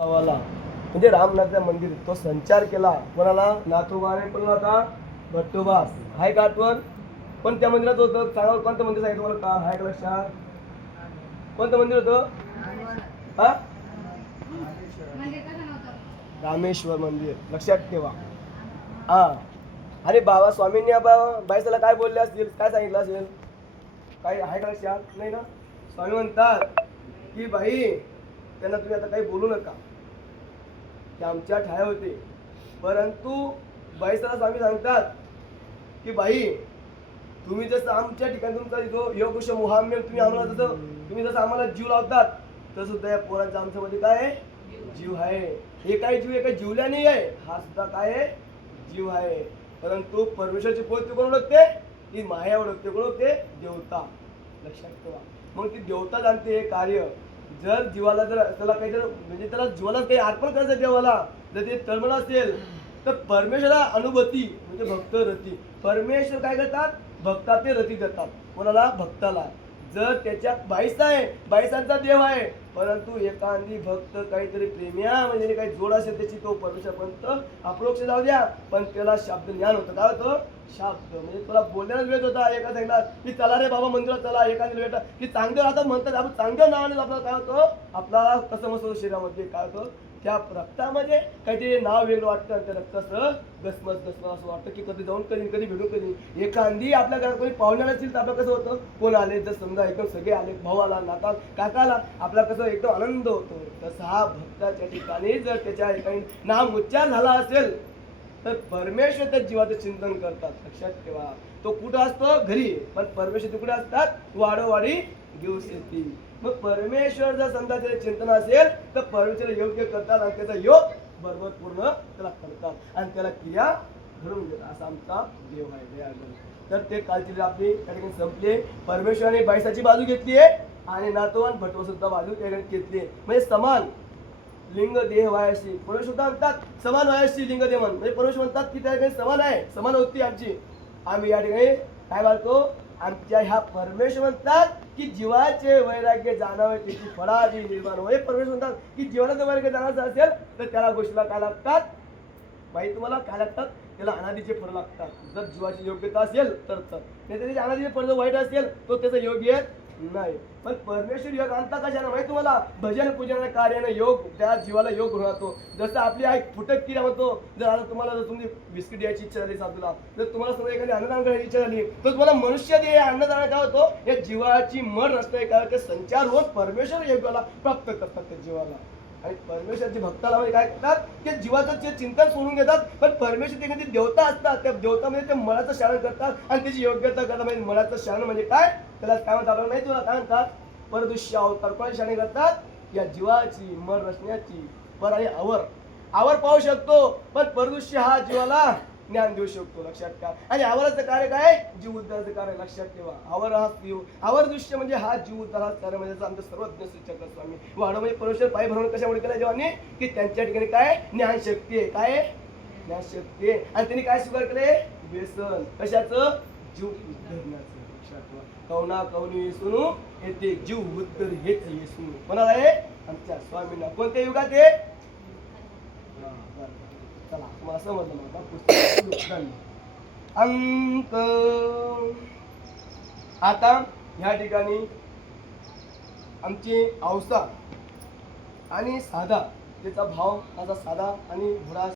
गावाला म्हणजे रामनाथचं मंदिर तो संचार केला कोणाला नाथोबाने पण होता भट्टोबास हाय का आठवण. पण त्या मंदिरात होतं सांगा कोणतं मंदिर सांगितलं तुम्हाला का हाय का लक्षात. कोणतं मंदिर होतं हा रामेश्वर मंदिर लक्षात ठेवा. हा आणि बाबा स्वामींनी बाईसाला काय बोलले असतील काय सांगितलं असेल काय आहे का लक्षात नाही ना. स्वामी म्हणतात की बाई त्यांना तुम्ही आता काही बोलू नका ते आमच्या ठाया होते. परंतु बाईसाला स्वामी सांगतात की बाई तुम्ही जसं आमच्या ठिकाणी तुमचा जो योगश मोहाम्य तुम्ही आम्हाला जसं तुम्ही जसं आम्हाला जीव लावतात तसं सुद्धा या पोरांच्या आमच्यामध्ये काय आहे जीव आहे. हे काय जीव एका जीवल्या नाही आहे हा सुद्धा काय आहे जीव आहे. परंतु परमेश्वरची पोत कोण ओळखते ती माया ओळखते कोण ओळखते देवता लक्षात ठेवा. मग ती देवता जाणते हे कार्य जर जीवाला जर त्याला काही जर म्हणजे त्याला जीवाला काही अर्पण करायचं देवाला जर ते तळमळ असेल तर परमेश्वरा अनुभूती म्हणजे भक्त रती. परमेश्वर काय करतात भक्ता ते रती देतात कोणाला भक्ताला. जर त्याच्या बाईसा आहे बाईसांचा देव आहे परंतु एखादी भक्त काहीतरी प्रेमिया म्हणजे काही जोड असेल त्याची तो परमेश्वरपर्यंत अप्रोक्ष जाऊ द्या पण त्याला शब्द ज्ञान होतं काय होतं शब्द म्हणजे तुला बोलण्याला वेळ होता. एका सांगितला की चला रे बाबा मंदिरात चला एखाद्या वेळ की चांगलं राहतात म्हणतात आपण चांगलं नावाने आपल्याला काय होतं आपल्याला कसं मस्त शरीरामध्ये काय होतं त्या रक्तामध्ये काहीतरी नाव वेगळं वाटतं आणि त्या रक्ताचं गसमस गसमस असं वाटतं की कधी जाऊन कधी कधी भेटून कधी एखादी आपल्या घरात कोणी पाहुण्याला असेल तर आपलं कसं होतं कोण आले जर समजा एकदम सगळे आले भाऊ आला नाता काकाला आपला कसं एकदम आनंद होतो. तसा हा भक्ताच्या ठिकाणी जर त्याच्या ठिकाणी नाम उच्चार झाला असेल तर परमेश्वर त्या जीवाचं चिंतन करतात लक्षात ठेवा. तो कुठं असतो घरी पण परमेश्वर कुठे असतात वाडोवाडी घेऊ येते. मग परमेश्वर जर समजा त्याचे चिंतन असेल तर परमेश्वर योग्य करतात आणि त्याचा योग बरोबर पूर्ण त्याला करतात आणि त्याला क्रिया घडून देतात असा आमचा देव आहे. तर ते कालची आपली त्या ठिकाणी संपले. परमेश्वराने बाईसाची बाजू घेतली आहे आणि नातवान भटव सुद्धा बाजू त्या ठिकाणी घेतली आहे म्हणजे समान लिंग देह वायाशी परमेश्वर म्हणतात समान वायाशी लिंग देह म्हणजे परमेश्वर म्हणतात की त्या ठिकाणी समान आहे समान होती आमची. आम्ही या ठिकाणी काय बोलतो आमच्या ह्या परमेश्वर म्हणतात की जीवाचे वैराग्य जाणावे त्याची फळादी निर्माण होय. परमेश्वर म्हणतात की जीवनाचं वैराग्य जाणायचं असेल तर त्याला गोष्टीला काय लागतात बाई तुम्हाला काय लागतात त्याला अनादीचे फळ लागतात. जर जीवाची योग्यता असेल तर नाही त्याचे अनादीचे फळ जर वाईट असेल तो त्याचं योग्य नाही. पण परमेश्वर योग आणता कशाने माहिती तुम्हाला भजन पूजन कार्याने योग त्या जीवाला योग राहतो. जसं आपली आई फुटक किरा म्हणतो जर आता तुम्हाला जर तुम्ही बिस्किट याची इच्छा झाली साधूला जर तुम्हाला समजा एखादी अन्नदान करायची इच्छा झाली तर तुम्हाला मनुष्य दे अन्नदान काय होतो या जीवाची मन असते काय ते संचार होत परमेश्वर योगाला प्राप्त करतात त्या जीवाला. आणि परमेश्वरच्या भक्ताला म्हणजे काय करतात की जीवाचं जे चिंतन सोडून घेतात पण परमेश्वर एखादी देवता असतात त्या देवतामध्ये ते मनाचं शारण करतात आणि त्याची योग्यता करतात. म्हणजे मनाचं शारण म्हणजे काय त्याला काय म्हणतात आपल्याला नाही तुला काय म्हणतात परदृश्य अवतार कोण शाणे करतात या जीवाची मन रचण्याची पर आणि आवर पाहू शकतो पण परदृश्य हा जीवाला ज्ञान देऊ शकतो लक्षात ठेवा. आणि आवराचं कार्य काय जीव उद्धाराचं कार्य लक्षात ठेवा. आवर दृश्य म्हणजे हा जीव उद्धाराचं कार्य म्हणजे आमचं सर्वज्ञ श्रीचक्र स्वामी वाढ म्हणजे परमेश्वर पाय भरून कशामुळे केला जेव्हा की त्यांच्या ठिकाणी काय ज्ञान शक्ती आहे काय ज्ञान शक्ती आहे आणि त्यांनी काय स्वीकार केले व्यसन कशाचं जीव उद्धरण्याचं लक्षात ठेवा. कवना कवनी सुनू येते जीव उद्धर हेच येसू कोणाला आहे आमच्या स्वामींना. कोणत्या युगात आहे चला तुम्हाला समजलं मला पुस्तक अंक. आता ह्या ठिकाणी आमची औसा आणि साधा त्याचा भाव माझा साधा आणि घोडा